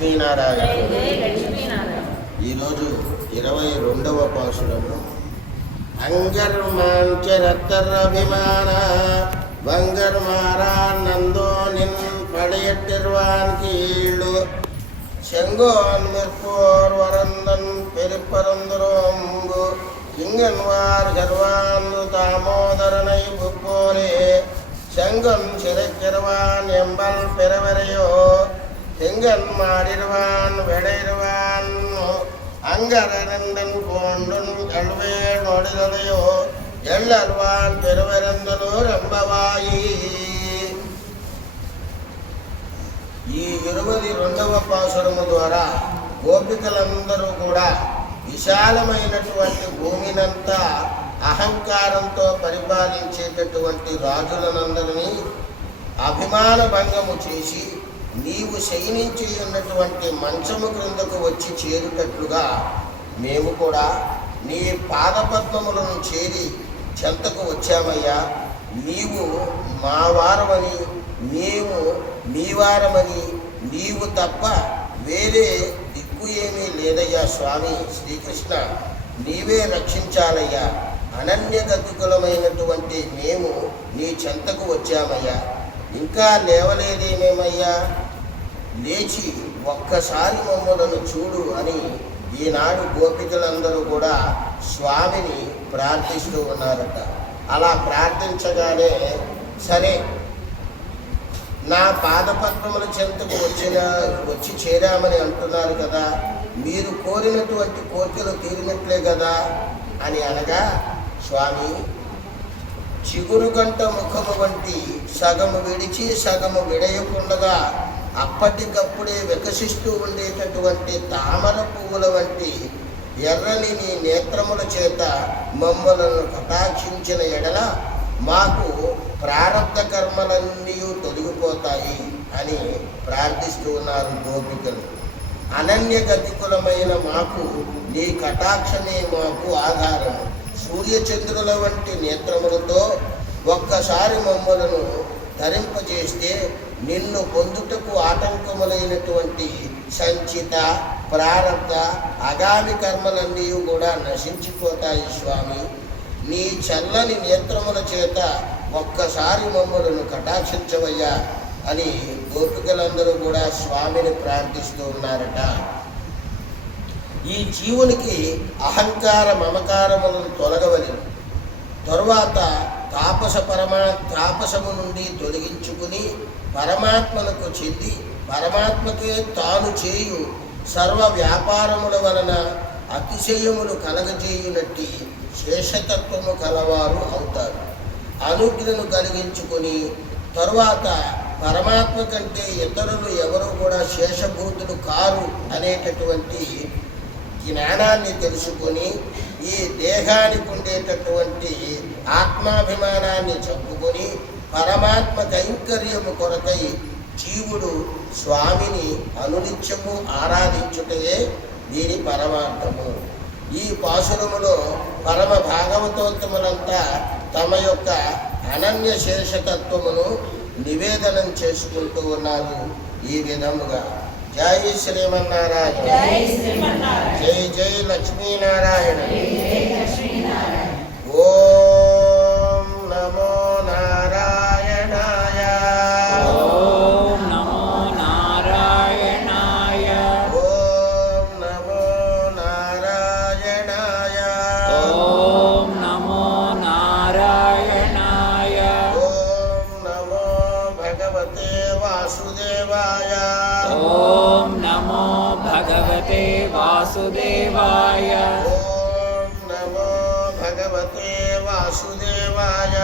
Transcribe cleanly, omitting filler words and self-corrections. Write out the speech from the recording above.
లక్ష్మీనారాయణ. ఈరోజు 22వ పాసురము. అంగర్మాంచరత్తరభిమాన వంగర్మారానందో నిన్ పடையட்டிருவான் கீழு செங்கோன் மிற்போர் வரந்தன் பெருப்பரந்துரோம்பு இங்கன்வார் கர்வாந்து தாமோதரனை புப்போரே செங்கன் சிறைக்கிறவான் எம்பல் பெறவரையோ செங்கன் மாறிடுவான் வெடைடுவான் அங்கரந்தன் போண்டுன் கல்வேள் நொடிலையோ ఎల్లర్వాన్ పెరువరందును రంభవాయి. ఈ 22వ పాసురము ద్వారా గోపికలందరూ కూడా విశాలమైనటువంటి భూమినంతా అహంకారంతో పరిపాలించేటటువంటి రాజులనందరినీ అభిమాన భంగము చేసి నీవు శయనించి ఉన్నటువంటి మంచము క్రిందకు వచ్చి చేరుటట్లుగా మేము కూడా నీ పాదపద్మములను చేరి చెంతకు వచ్చామయ్యా. నీవు మా వారమని మేము నీ వారమని నీవు తప్ప వేరే దిక్కు ఏమీ లేదయ్యా స్వామి శ్రీకృష్ణ, నీవే రక్షించాలయ్యా. అనన్యగతికులమైనటువంటి మేము నీ చెంతకు వచ్చామయ్యా. ఇంకా లేవలేదేమేమయ్యా, లేచి ఒక్కసారి మమ్మలను చూడు అని ఈనాడు గోపికలందరూ కూడా స్వామిని ప్రార్థిస్తూ ఉన్నారట. అలా ప్రార్థించగానే సరే నా పాదపద్మముల చెంతకు వచ్చి చేరామని అంటున్నారు కదా, మీరు కోరినటువంటి కోరికలు తీరినట్లే కదా అని అనగా, స్వామి చిగురు గంట ముఖము వంటి సగము విడిచి సగము విడయకుండగా అప్పటికప్పుడే వికసిస్తూ ఉండేటటువంటి తామర పువ్వుల వంటి ఎర్రని నీ నేత్రముల చేత మమ్మలను కటాక్షించిన ఎడల మాకు ప్రారబ్ధ కర్మలన్నీ తొలగిపోతాయి అని ప్రార్థిస్తూ ఉన్నారు గోపికలు. అనన్యగతికులమైన మాకు నీ కటాక్షమే మాకు ఆధారము. సూర్యచంద్రుల వంటి నేత్రములతో ఒక్కసారి మమ్మలను ధరింపజేస్తే నిన్ను పొందుటకు ఆటంకములైనటువంటి సంచిత ప్రారబ్ధ అగామి కర్మలన్నీ కూడా నశించిపోతాయి స్వామి. నీ చల్లని నేత్రముల చేత ఒక్కసారి మమ్మలను కటాక్షించవయ్యా అని గోపికలందరూ కూడా స్వామిని ప్రార్థిస్తూ ఉన్నారట. ఈ జీవునికి అహంకార మమకారములను తొలగవలెను. తరువాత తాపసము నుండి తొలగించుకుని పరమాత్మలకు చెంది పరమాత్మకే తాను చేయు సర్వ వ్యాపారముల వలన అతిశయములు కలగజేయునట్టి శేషతత్వము కలవారు అవుతారు. అనుజ్ఞను కలిగించుకొని తరువాత పరమాత్మ కంటే ఇతరులు ఎవరు కూడా శేషభూతులు కారు అనేటటువంటి జ్ఞానాన్ని తెలుసుకొని ఈ దేహానికి ఉండేటటువంటి ఆత్మాభిమానాన్ని చంపుకొని పరమాత్మ కైంకర్యము కొరకై జీవుడు స్వామిని అనునిత్యము ఆరాధించుటయే దీని పరమార్థము. ఈ పాసురములో పరమ భాగవతోత్తములంతా తమ యొక్క అనన్య శేషతత్వమును నివేదనం చేసుకుంటూ ఉన్నారు. ఈ విధముగా జై శ్రీమన్నారాయణ, జై జై లక్ష్మీనారాయణ. ఓం నమో నారాయణాయ, ఓం నమో నారాయణాయ, ఓం నమో నారాయణాయ, ఓం నమో నారాయణాయ, ఓం నమో భగవతే వాసుదేవాయ, ఓం నమో భగవతే వాసుదేవాయ, ఓం నమో భగవతే వాసుదేవాయ.